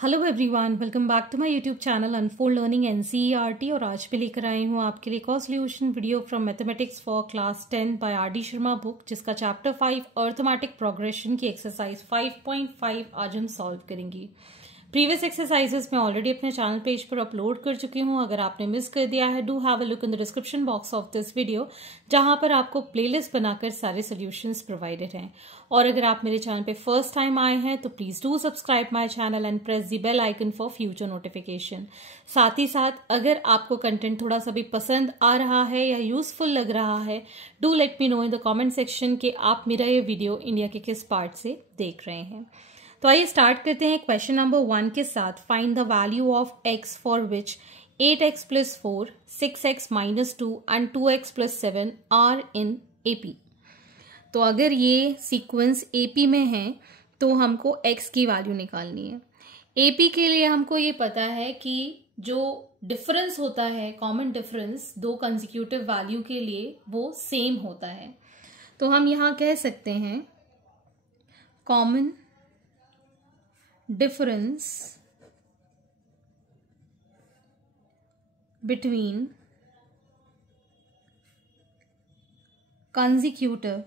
Hello everyone, welcome back to my YouTube channel Unfold Learning NCERT. और आज मैं लेकर आई हूँ आपके लिए एक और solution video from mathematics for class 10 by R D. Sharma book, जिसका चैप्टर 5 अर्थमेटिक प्रोग्रेशन की एक्सरसाइज 5.5 आज हम सॉल्व करेंगे। प्रीवियस एक्सरसाइजेस मैं ऑलरेडी अपने चैनल पेज पर अपलोड कर चुकी हूँ। अगर आपने मिस कर दिया है, do have a look in the description box of this video, जहां पर आपको प्लेलिस्ट बनाकर सारे सॉल्यूशंस प्रोवाइडेड हैं। और अगर आप मेरे चैनल पे फर्स्ट टाइम आए हैं तो please do subscribe my channel and press the bell icon for future notification. साथ ही साथ अगर आपको कंटेंट थोड़ा सा भी पसंद आ रहा है या यूजफुल लग रहा है, do let me know in the comment section कि आप मेरा ये वीडियो इंडिया के किस पार्ट से देख रहे हैं। तो आइए स्टार्ट करते हैं क्वेश्चन नंबर 1 के साथ। Find the value of x for which 8x plus 4, 6x minus 2 and 2x plus 7 are in AP। तो अगर ये सीक्वेंस AP में है तो हमको x की वैल्यू निकालनी है। AP के लिए हमको ये पता है कि जो डिफरेंस होता है, कॉमन डिफरेंस दो कंसेक्यूटिव वैल्यू के लिए, वो सेम होता है। तो हम यहाँ कह सकते हैं common difference between consecutive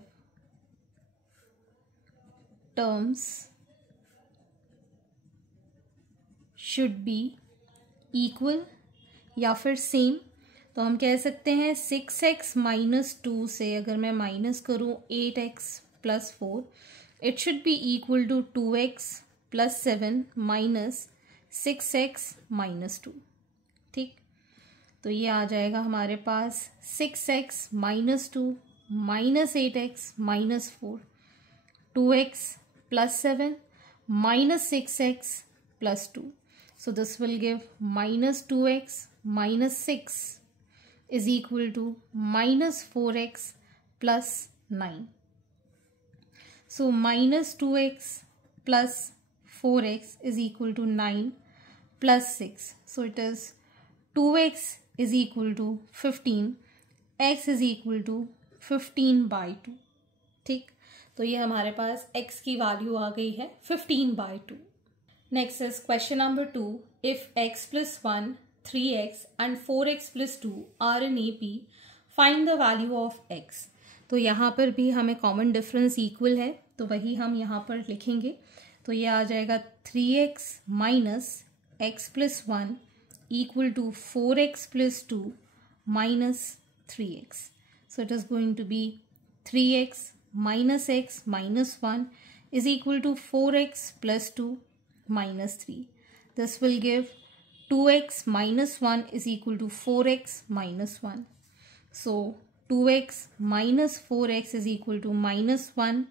terms should be equal या फिर सेम। तो हम कह सकते हैं 6x माइनस 2 से अगर मैं माइनस करूं 8x plus 4, it should be equal to 2x plus 7 minus 6x minus 2। ठीक, तो ये आ जाएगा हमारे पास 6x minus 2 minus 8x minus 4, 2x plus 7 minus 6x plus 2। So this will give minus 2x minus 6 is equal to minus 4x plus 9। So minus 2x plus 4x is equal to 9 plus 6. So it is 2x is equal to 15, x is equal to 15 by 2. ठीक, तो ये हमारे पास x की value आ गई है 15 by 2. Next is question number 2. If x plus 1, 3x and 4x plus 2 are in AP, find the value of x. तो यहाँ पर भी हमें कॉमन डिफरेंस इक्वल है, तो वही हम यहाँ पर लिखेंगे। तो ये आ जाएगा 3x minus X plus 1 equal to 4x plus 2 minus 3x। So it is going to be 3x minus X minus 1 is equal to 4x plus 2 minus 3। This will give 2x minus 1 is equal to 4x minus 1। So 2x minus 4x is equal to minus 1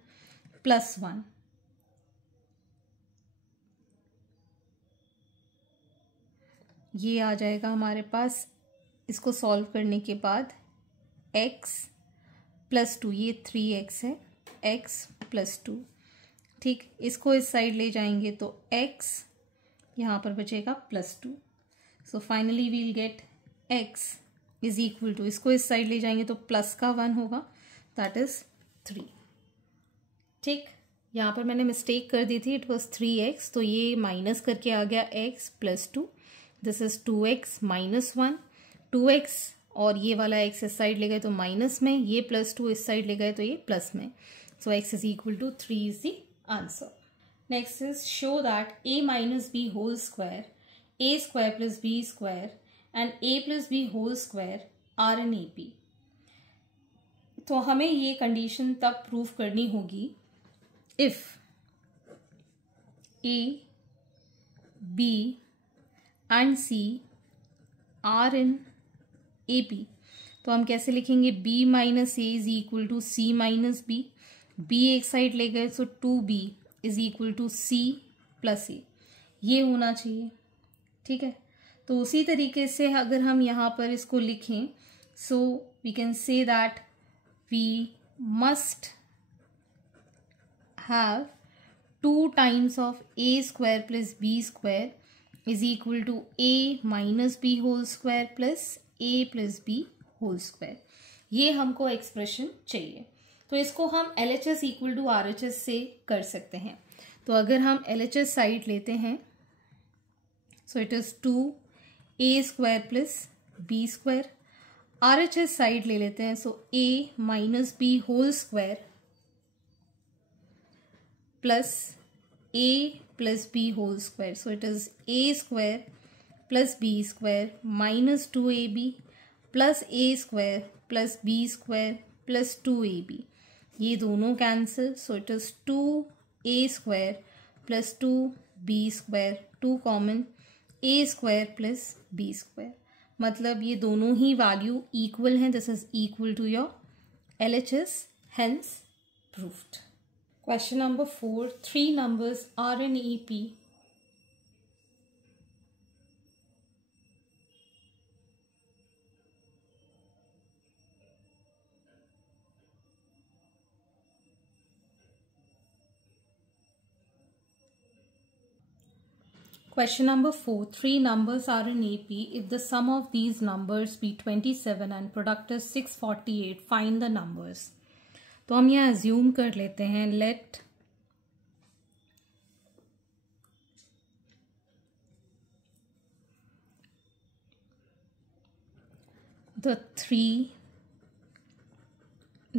plus 1। ये आ जाएगा हमारे पास। इसको solve करने के बाद x plus 2, ये 3x है, x प्लस 2। ठीक, इसको इस साइड ले जाएंगे तो x यहाँ पर बचेगा plus 2। So finally we'll get x is equal to, इसको इस साइड ले जाएंगे तो प्लस का 1 होगा, दैट इज 3। ठीक, यहाँ पर मैंने मिस्टेक कर दी थी, इट वॉज 3x, तो ये माइनस करके आ गया x plus 2। This is 2x minus 1, 2x और ये वाला x इस साइड ले गए तो माइनस में, ये प्लस 2 इस साइड ले गए तो ये प्लस में। So x is equal to 3 is the answer. Next is show that a minus b whole square, a square plus b square and a plus b whole square are in AP। तो हमें ये condition तब prove करनी होगी if a, b and C are in AP। तो हम कैसे लिखेंगे, b minus a is equal to c minus b, b एक साइड ले गए सो 2b is equal to c plus A, ये होना चाहिए। ठीक है, तो उसी तरीके से अगर हम यहाँ पर इसको लिखें, so we can say that we must have 2 times of a square plus b square is equal to a minus b whole square plus a plus b whole square. ये हमको एक्सप्रेशन चाहिए। तो इसको हम LHS इक्वल टू RHS से कर सकते हैं। तो अगर हम LHS साइड लेते हैं so it is 2a² plus b²। RHS side ले लेते हैं, so a minus b whole square plus a plus b whole square, so it is a² plus b² minus 2ab plus a² plus b² plus 2ab। ये दोनों cancel, so it is 2a² plus 2b², 2 common, a² plus b²। मतलब ये दोनों ही value equal हैं। This is equal to your LHS, hence proved. Question number 4, 3 numbers are in EP. Question number 4, 3 numbers are in AP. If the sum of these numbers be 27 and product is 648, find the numbers. तो हम यहाँ assume कर लेते हैं, let the 3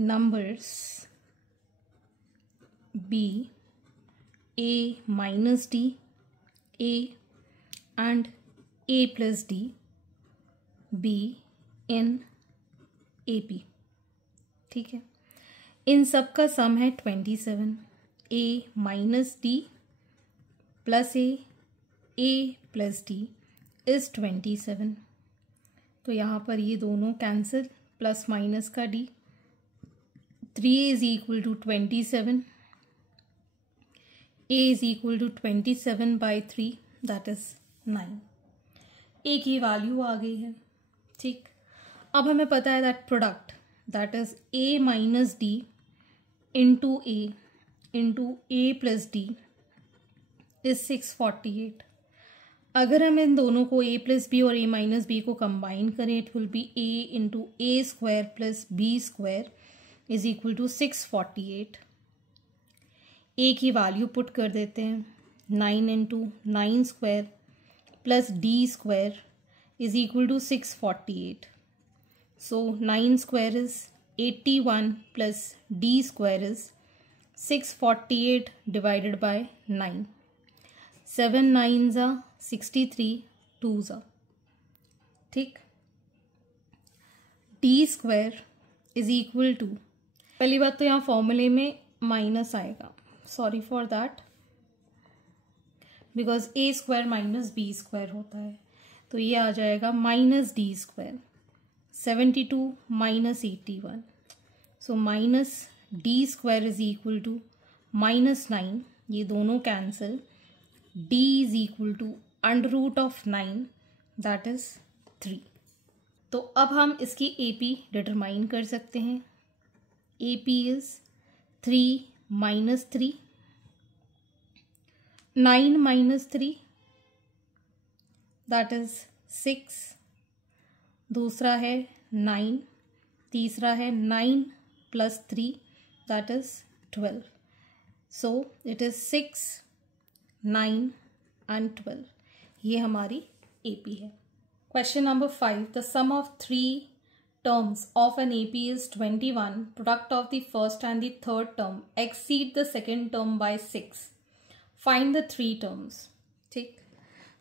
numbers be a minus d, a and a plus d be in AP। ठीक है, इन सब का सम है 27, a minus D plus a plus d is 27। तो यहाँ पर ये दोनों कैंसिल, प्लस माइनस का d, 3 is equal to 27, a is equal to 27 by 3, that is 9। a की वैल्यू आ गई है। ठीक, अब हमें पता है that product that is a minus d into a plus d is 648। अगर हम इन दोनों को a प्लस बी और a माइनस बी को कंबाइन करें, it will be a into a² plus b² is equal to 648। a की value put कर देते हैं, 9 into 9² plus d² is equal to 648। So 9² is 81 plus d² is 648 divided by 9। 7 9s are 63, 2s are। ठीक, d² is equal to, पहली बात तो यहाँ फॉर्मूले में माइनस आएगा, sorry for that, because a² minus b² होता है, तो ये आ जाएगा minus d², 72 minus 81, so minus d² is equal to minus 9, ये दोनों cancel, d is equal to under root of 9, that is 3। तो अब हम इसकी AP डिटरमाइन कर सकते हैं। AP is 3 minus 3, 9 minus 3, that is 6, दूसरा है 9, तीसरा है 9 plus 3, that is 12। So it is 6, 9 and 12। ये हमारी AP है। Question number 5, the sum of 3 terms of an AP is 21. Product of the first and the third term exceed the second term by 6. Find the 3 terms. ठीक,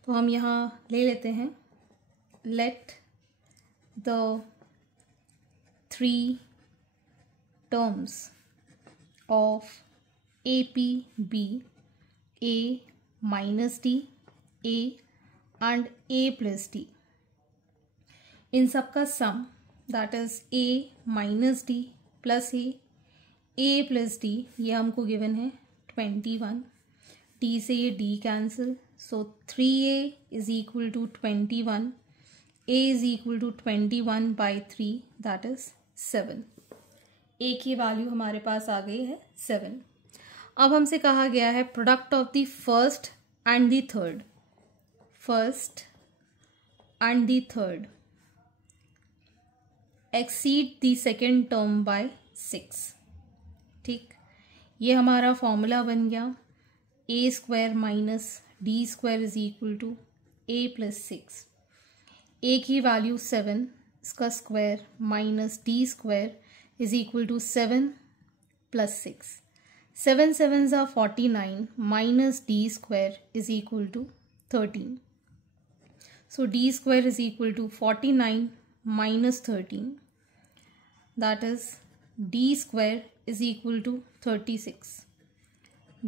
तो हम यहाँ ले लेते हैं, let the 3 terms of AP be a minus d, a and a plus d। इन सब का sum that is a minus D plus a plus D, ये हमको गिवन है 21, d से ये d cancel, so 3a is equal to 21, a is equal to 21 by 3, that is 7। a की value हमारे पास आ गई है 7। अब हमसे कहा गया है product of the first and the third, first and the third exceed the second term by 6। ठीक, ये हमारा फॉर्मूला बन गया, a² minus d² is equal to a plus 6, a की वैल्यू 7, इसका square minus D square is equal to 7 plus 6. 7 sevens are 49 minus d square is equal to 13. So d square is equal to 49 minus 13. That is d square is equal to 36.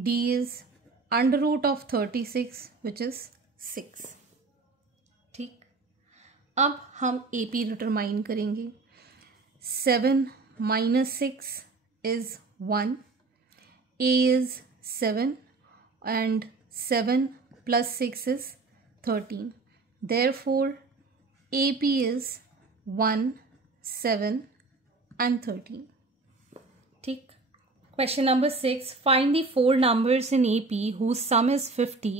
d is under root of 36 which is 6. ठीक, अब हम AP determine करेंगे. 7 minus 6 is 1. A is 7 and 7 plus 6 is 13. Therefore, AP is 1, 7 and 13. ठीक. Question number 6. Find the 4 numbers in AP whose sum is 50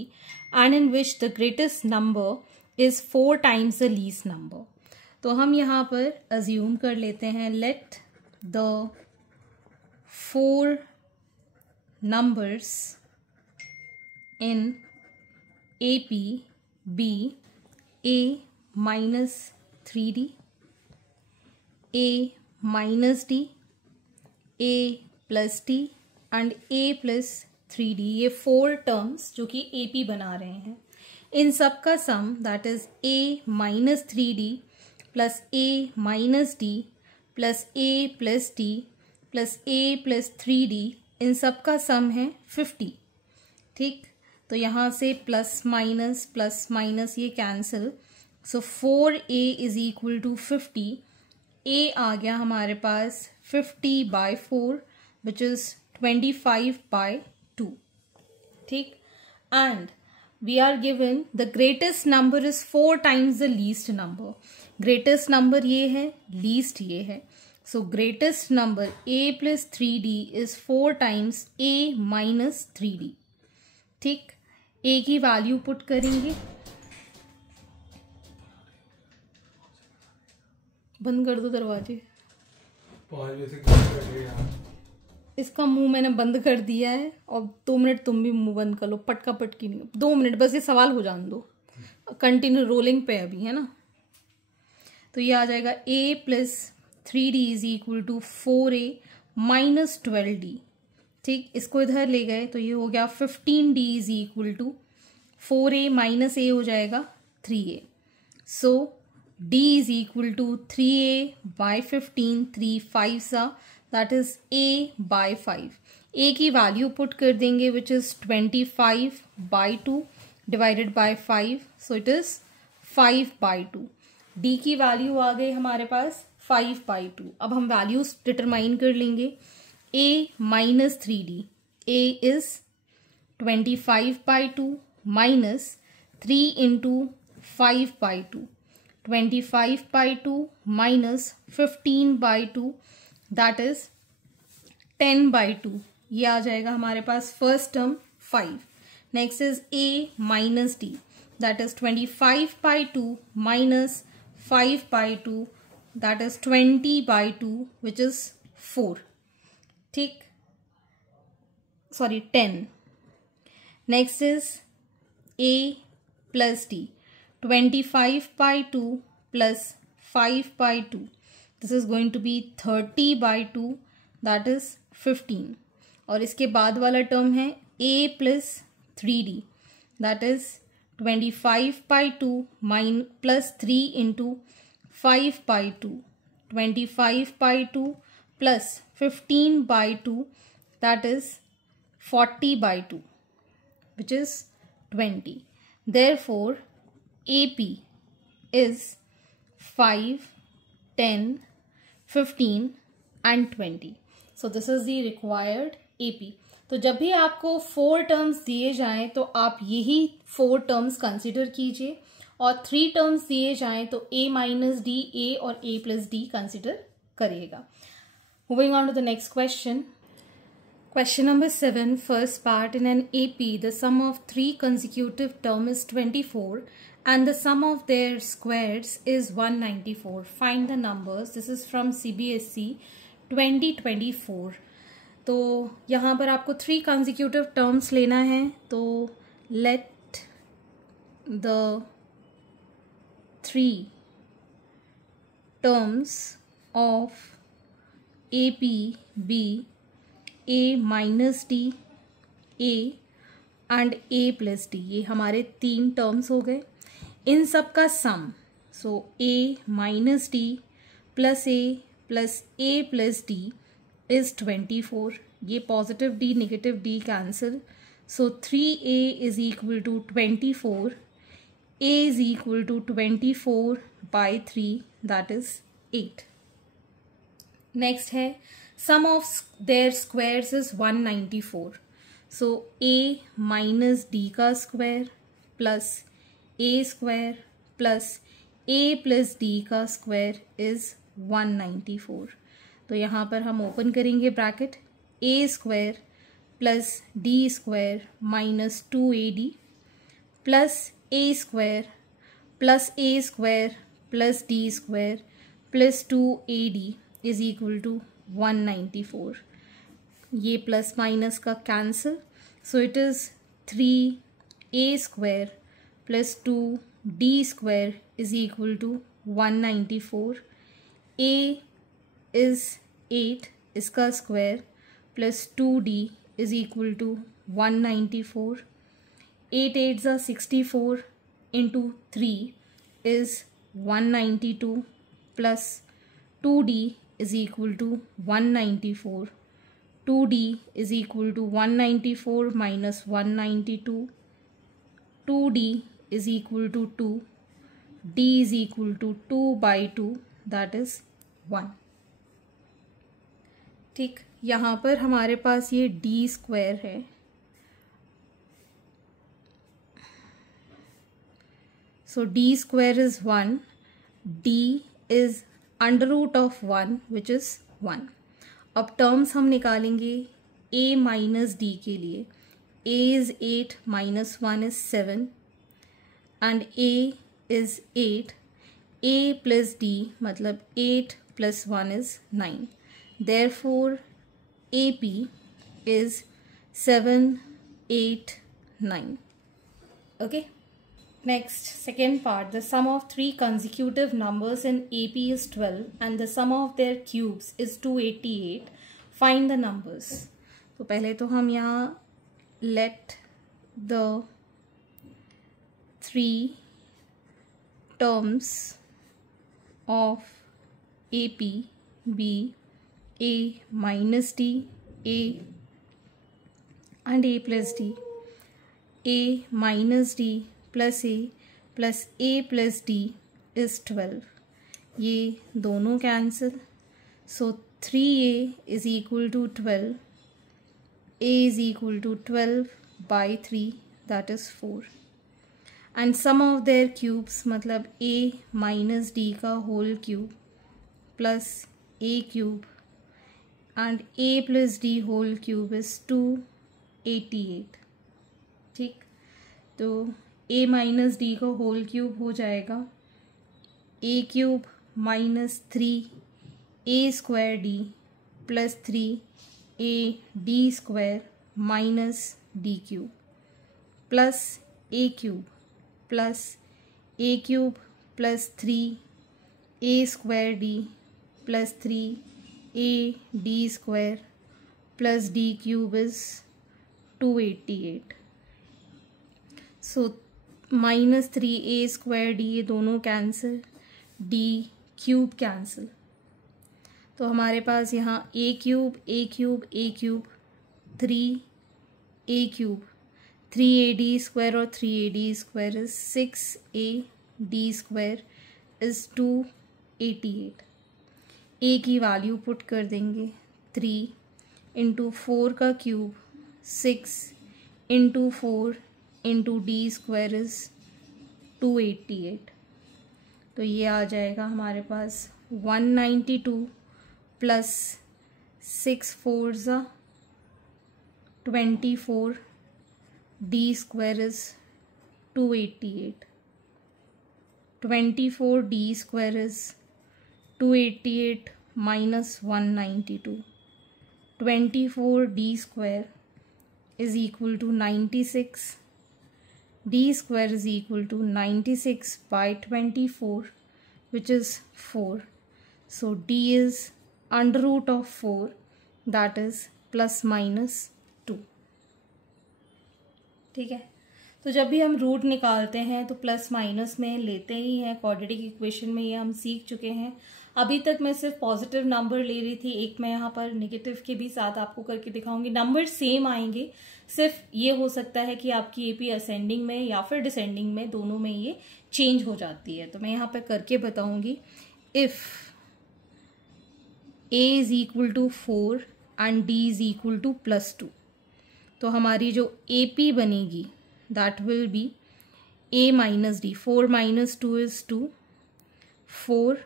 and in which the greatest number is 4 times the least number. तो हम यहाँ पर assume कर लेते हैं let the 4 numbers in AP be a minus 3d, a minus d, a plus d and a plus 3d. ये 4 terms जो कि AP बना रहे हैं, इन सब का sum that is a minus 3d plus a minus d plus a plus d plus a plus 3d, इन सब का सम है 50. ठीक, तो यहाँ से प्लस माइनस ये cancel. So 4a is equal to 50. a आ गया हमारे पास 50/4 विच इज 25/2. ठीक, and we are given the greatest number is 4 times the least number. Greatest number ये है, लीस्ट ये है. So greatest number a plus 3d is 4 times a minus 3d. ठीक, a की वैल्यू पुट करेंगे. बंद कर दो दरवाजे. इसका मुंह मैंने बंद कर दिया है और 2 मिनट तुम भी मुंह बंद कर लो. पटका पटकी नहीं, 2 मिनट बस, ये सवाल हो जाने दो. कंटिन्यू रोलिंग पे अभी है ना. तो ये आ जाएगा a plus 3d is equal to 4a minus 12d. ठीक, इसको इधर ले गए तो ये हो गया 15d is equal to 4a minus a हो जाएगा 3a. So d is equal to 3a/15. 3 5 that is a/5. a की वैल्यू पुट कर देंगे which is 25/2 divided by 5. So it is 5/2. d की वैल्यू आ गई हमारे पास 5/2. अब हम वैल्यूज डिटरमाइन कर लेंगे. a minus 3d, a is 25/2 minus 3 into 5/2. 25/2 minus 15/2 that is 10/2. ये आ जाएगा हमारे पास first term 5. Next is a minus d, that is 25/2 minus 5/2, that is 20/2 which is 4. ठीक, sorry 10. Next is a plus d, 25/2 plus 5/2. This is going to be 30/2, that is 15. और इसके बाद वाला टर्म है a plus 3d, that is 25/2 plus 3 into 5/2. 25/2 plus 15/2, that is 40/2, which is 20. Therefore, AP is 5, 10, 15 and 20. So this is the required AP. तो जब भी आपको 4 terms दिए जाएं तो आप यही 4 टर्म्स कंसिडर कीजिए, और 3 टर्म्स दिए जाएं तो a माइनस डी, a और a प्लस डी कंसिडर करिएगा. Moving on to the next question. Question number 7, first part. In an AP, the sum of 3 consecutive terms is 24 and the sum of their squares is 194. Find the numbers. This is from CBSE 2024. तो यहाँ पर आपको 3 consecutive terms लेना है. तो let the 3 terms of AP be A minus D, A and A plus D. ये हमारे 3 terms हो गए. इन सब का सम, सो A minus D plus A plus D is 24. ये positive D negative D cancel. So 3A is equal to 24. A is equal to 24 by 3, that is 8. Next है sum of their squares is 194. So A minus D का square plus A square plus A plus D का square is 194. तो यहाँ पर हम open करेंगे bracket. A square plus D square minus 2AD plus A square plus A square plus D square plus 2AD is equal to 194. ये plus minus का cancel. So it is 3A square plus 2D square is equal to 194. A is 8, इसका square plus 2D is equal to 194. 8 8s are 64 into 3 is 192 plus 2D is equal to 194. 2D is equal to 194 minus 192. 2D is equal to 2. D is equal to 2 by 2, that is 1. ठीक, यहाँ पर हमारे पास ये D square है. So D square is 1. D is under root of 1 which is 1. अब terms हम निकालेंगे A minus D के लिए. A is 8 minus 1 is 7 and A is 8. A plus D मतलब 8 plus 1 is 9. Therefore, AP is 7, 8, 9. Okay. Next, second part. The sum of 3 consecutive numbers in AP is 12 and the sum of their cubes is 288. Find the numbers. तो पहले तो हम यहाँ let the 3 terms of AP be A minus D, A and A plus D. A minus D plus A plus A plus D is 12. ये दोनों cancel. So 3A is equal to 12. A is equal to 12 by 3, that is 4. And sum of their cubes मतलब A minus D का whole cube plus A cube and A plus D whole cube is 288. ठीक, तो A minus D का whole cube हो जाएगा A cube minus 3 A square D plus 3 A D square minus D cube plus A cube plus A cube plus 3 A square D plus 3 A D square plus D cube is 288. So minus 3A square D ये दोनों cancel. D cube cancel. तो हमारे पास यहाँ A cube A cube A cube 3A cube 3AD square और 3AD square is 6AD square is 288. A की value put कर देंगे 3 into 4 का cube 6 into 4 into D square is 288. तो ये आ जाएगा हमारे पास 192 plus 6 4 24 D square is 288. 24 D square is 288 minus 192. 24 D square is equal to 96. d square is equal to 96 by 24, which is 4. So d is under root of 4, that is plus minus 2. ठीक है, तो जब भी हम root निकालते हैं तो plus minus में लेते ही हैं. क्वाड्रेटिक इक्वेशन में ये हम सीख चुके हैं. अभी तक मैं सिर्फ पॉजिटिव नंबर ले रही थी, एक मैं यहाँ पर नेगेटिव के भी साथ आपको करके दिखाऊंगी. नंबर सेम आएंगे, सिर्फ ये हो सकता है कि आपकी एपी असेंडिंग में या फिर डिसेंडिंग में, दोनों में ये चेंज हो जाती है. तो मैं यहाँ पर करके बताऊंगी. If a is equal to 4 and d is equal to +2, तो हमारी जो AP बनेगी that will be a minus d. 4 minus 2 is 2, 4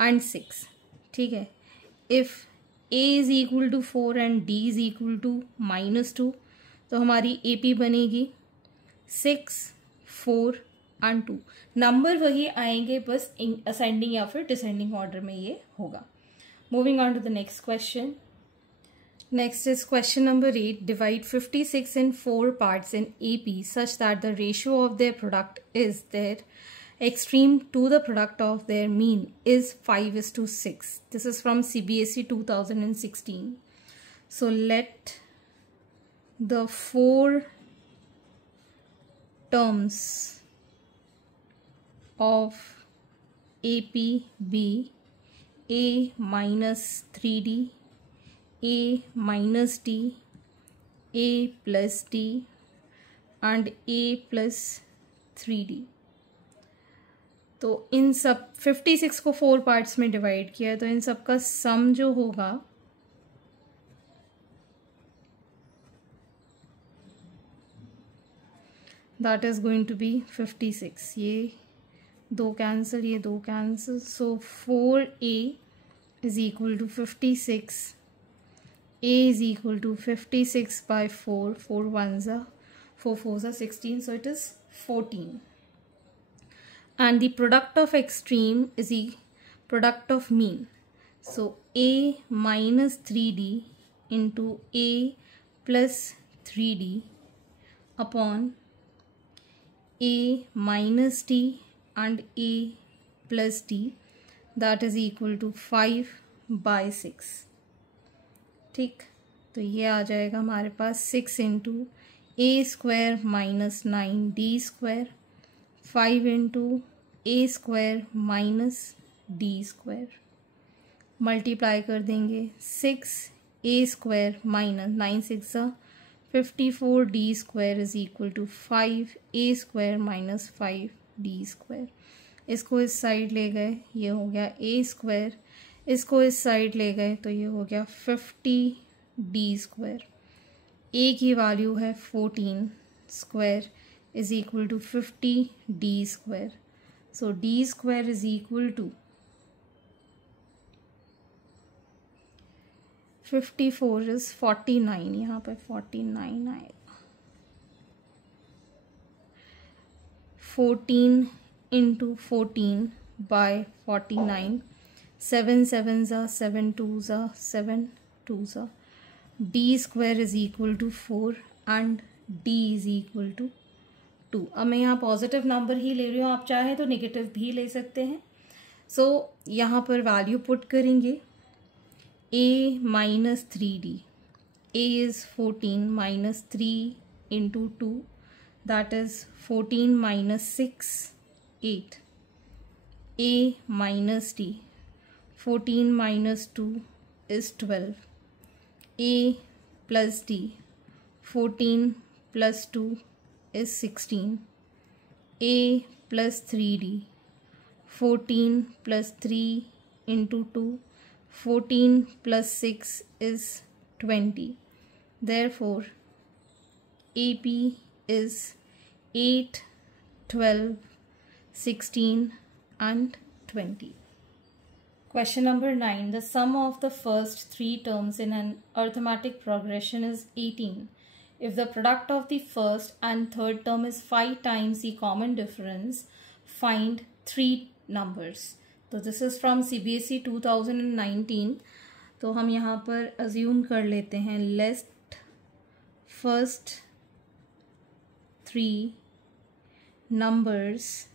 and 6. ठीक है. If a is equal to 4 and d is equal to -2, तो हमारी AP बनेगी 6, 4 and 2. Number वही आएंगे, बस असेंडिंग या फिर डिसेंडिंग ऑर्डर में ये होगा. Moving on to the next question. Next is question number 8. Divide 56 in 4 parts in AP such that the ratio of their product is their extreme to the product of their mean is 5:6. This is from CBSE 2016. So let the 4 terms of AP be a minus 3d, a minus d, a plus d and a plus 3d. तो इन सब 56 को 4 parts में divide किया, तो इन सब का sum जो होगा that is going to be 56. ये 2 कैंसिल, ये 2 cancel. So 4a is equal to 56. A is equal to 56 by 4. 4 1s are 4 4s are 16. So it is 14. And the product of extreme is the product of mean. So A minus 3D into A plus 3D upon A minus D and A plus D, that is equal to 5/6. ठीक, तो ये आ जाएगा हमारे पास 6 into A square minus 9d square, 5 into A square minus D square. Multiply कर देंगे 6 A square minus 9 6 54 D square is equal to 5 A square minus 5 D square. इसको इस साइड ले गए, ये हो गया ए स्क्वायर. इसको इस साइड ले गए तो ये हो गया 50 डी स्क्वायर. ए की वैल्यू है 14 square is equal to 50 d square. So d square is equal to 54 is 49. यहाँ पे 49 आएगा. 14 into 14 by 49. 7 7s are 7 2s are 7 2s are. D square is equal to 4 and D is equal to 2. अब मैं यहाँ positive number ही ले रही हूँ, आप चाहे तो नेगेटिव भी ले सकते हैं. सो यहाँ पर वैल्यू पुट करेंगे. A minus 3D. A is 14 minus 3 into 2, that is 14 minus 6 8. A minus D. 14 minus 2 is 12. A plus D. 14 plus 2 is 16. A plus 3D. 14 plus 3 into 2. 14 plus 6 is 20. Therefore, AP is 8, 12, 16 and 20. Question number 9. The sum of the first 3 terms in an arithmetic progression is 18. If the product of the first and third term is 5 times the common difference, find 3 numbers. तो this is from CBSE 2019. तो हम यहाँ पर assume कर लेते हैं लेस्ट first 3 numbers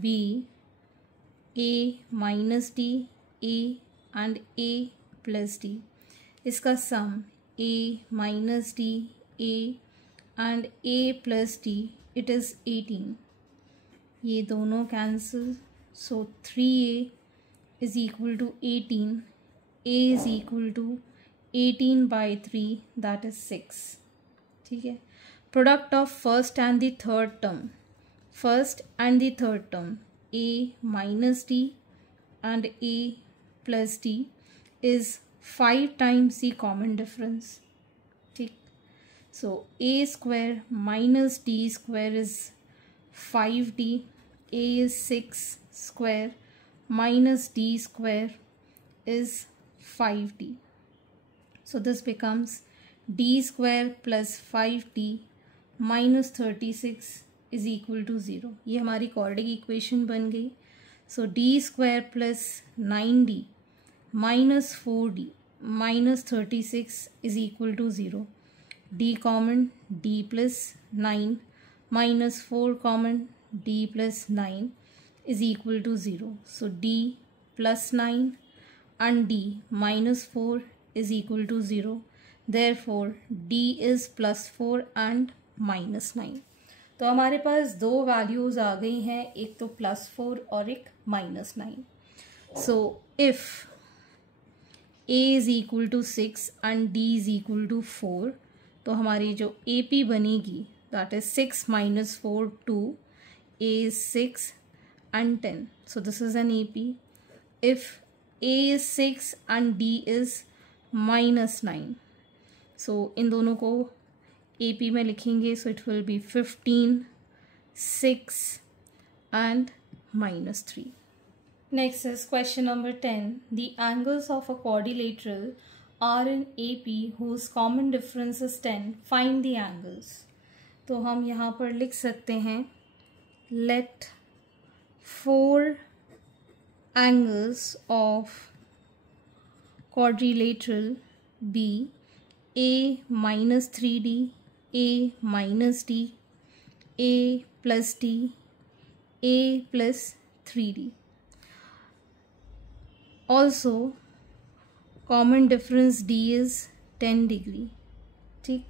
be a minus d, a and a plus d. इसका sum a minus d, a and a plus d, it is 18. ये दोनों cancel, so 3a is equal to 18. a is equal to 18 by 3, that is 6. ठीक है. Product of first and the third term. First and the third term, a minus d and a plus d is 5 times the common difference. ठीक. So a square minus d square is 5d. a is 6 square minus d square is 5d. So this becomes d square plus 5d minus 36 is equal to 0. ये हमारी quadratic equation बन गई. So d square plus 9d minus 4d minus 36 is equal to 0. d common, d plus 9 minus 4 common, d plus 9 is equal to 0. So d plus 9 and d minus 4 is equal to 0. Therefore d is plus 4 and minus 9. तो हमारे पास दो values आ गई हैं, एक तो +4 और एक -9. So if a is equal to 6 and d is equal to 4, तो हमारी जो AP बनेगी that is 6 minus 4 2, a is 6 and 10. So this is an AP. If a is 6 and d is -9, so इन दोनों को AP में लिखेंगे. So it will be 15, 6 and -3. Next is question number 10. The angles of a quadrilateral are in AP whose common difference is 10. Find the angles. तो हम यहाँ पर लिख सकते हैं let 4 angles of quadrilateral be a minus 3d, a minus d, a plus d, a plus 3d. Also common difference d is 10 degree. ठीक.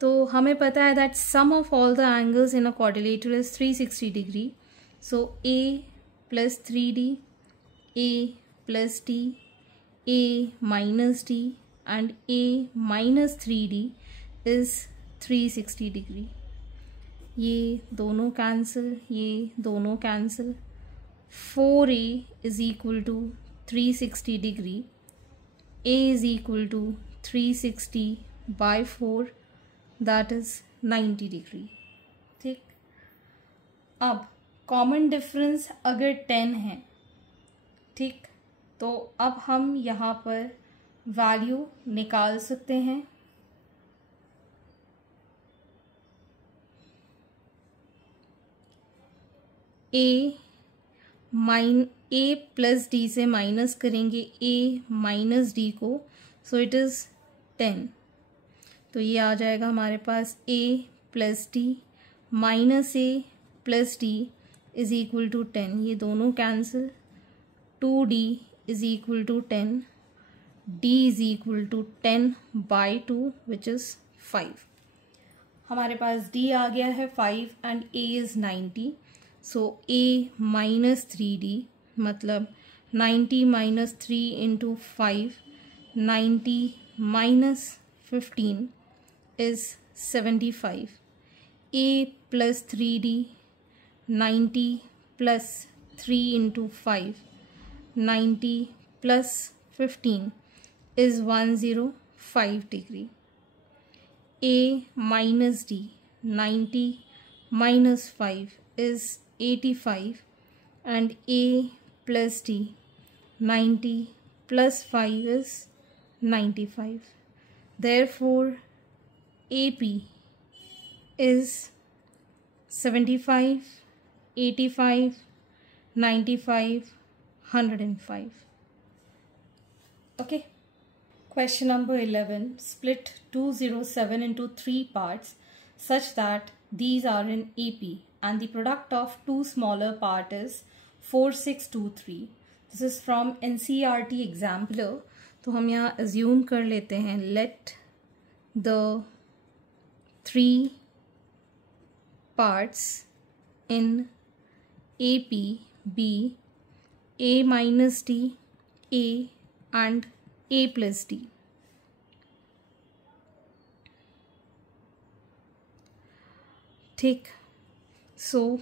तो हमें पता है that sum of all the angles in a quadrilateral is 360 degree. So a plus 3d, a plus d, a minus d and a minus 3d is 360 degree. ये दोनों cancel, ये दोनों cancel. 4a is equal to 360 degree. a is equal to 360 by 4, that is 90 degree. ठीक. अब common difference अगर 10 है, ठीक, तो अब हम यहाँ पर वैल्यू निकाल सकते हैं. a प्लस डी से माइनस करेंगे a माइनस डी को, सो इट इज़ 10. तो ये आ जाएगा हमारे पास a plus d minus a plus d is equal to 10. ये दोनों cancel. 2d is equal to 10. d is equal to 10 by 2 which is 5. हमारे पास d आ गया है 5 and a is 90. So a minus 3d मतलब 90 minus 3 into 5, 90 minus 15 is 75. a plus 3d 90 plus 3 into 5, 90 plus 15 is 105 degree. a minus d 90 minus 5 is 85 and a plus d 90 plus 5 is 95. Therefore AP is 75, 85, 95, 105. Okay. Question number 11. Split 207 into 3 parts such that these are in AP. and the product of two smaller part is 4623. This is from NCERT Exemplar. तो हम यहाँ assume कर लेते हैं let the three parts in AP be A minus D, A and A plus D. ठीक, so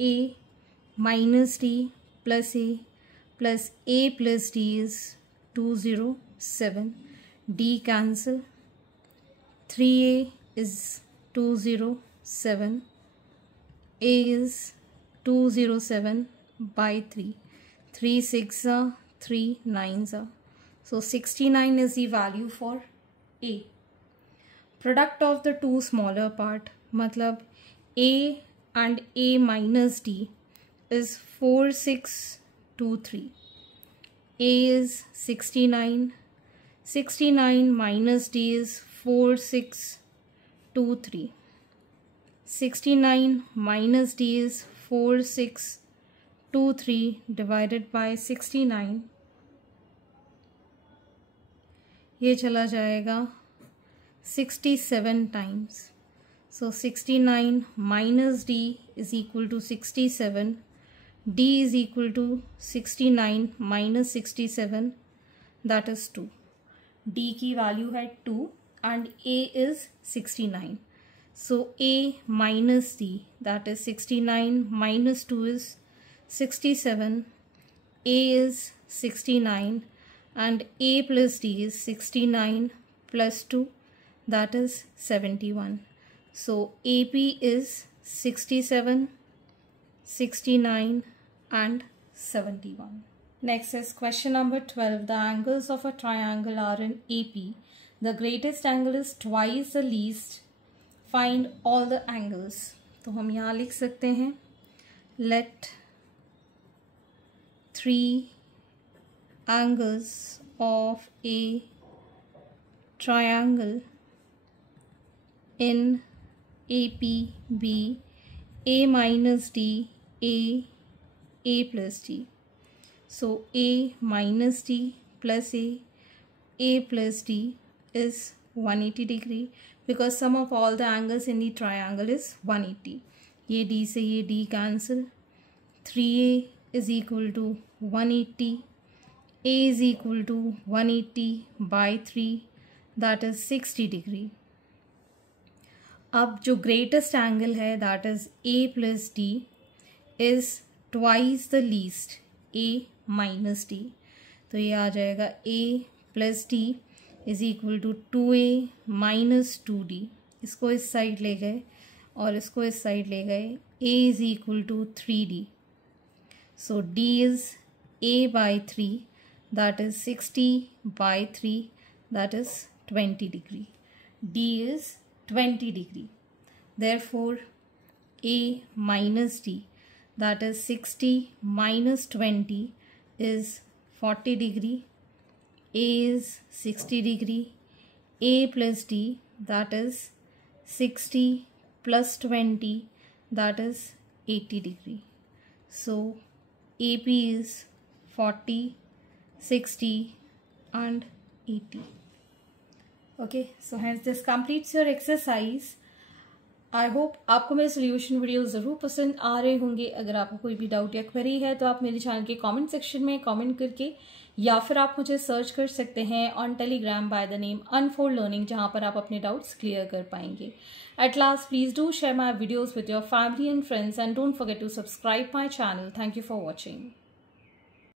A minus D plus A plus A plus D is 207. D cancel. 3A is 207. A is 207 by 3. 3 6 are 3 9s are. So 69 is the value for A. Product of the two smaller part, matlab A and A minus D is 4623. A is 69. 69 minus D is 4623. 69 minus D is 4623 divided by 69. ये चला जाएगा 67 times. So 69 minus D is equal to 67. D is equal to 69 minus 67, that is 2. D की value है 2 and A is 69. So A minus D, that is 69 minus 2 is 67. A is 69 and A plus D is 69 plus 2, that is 71. So AP is 67, 69 and 71. Next is question number 12. The angles of a triangle are in AP. The greatest angle is twice the least. Find all the angles. तो हम यहाँ लिख सकते हैं let three angles of a triangle in AP be A minus D, A plus D. So A minus D plus A plus D is 180 degree because sum of all the angles in the triangle is 180. ये D से ये D cancel. 3A is equal to 180. A is equal to 180 by 3, that is 60 degree. अब जो greatest angle है that is A plus D is twice the least A minus D. तो ये आ जाएगा A plus D is equal to 2A minus 2D. इसको इस side ले गए और इसको इस साइड ले गए. A is equal to 3D. So D is A by 3, that is 60 by 3, that is 20 degree. D is 20 degree. Therefore A minus D, that is 60 minus 20 is 40 degree. A is 60 degree. A plus D, that is 60 plus 20, that is 80 degree. So AP is 40, 60 and 80. Okay, so hence this completes your exercise. I hope आपको मेरे solution video ज़रूर पसंद आ रहे होंगे. अगर आपको कोई भी डाउट या क्वेरी है तो आप मेरे चैनल के कमेंट सेक्शन में कमेंट करके या फिर आप मुझे सर्च कर सकते हैं on Telegram by the name Unfold Learning, जहां पर आप अपने डाउट्स क्लियर कर पाएंगे. At last please do share my videos with your family and friends and don't forget to subscribe my channel. Thank you for watching.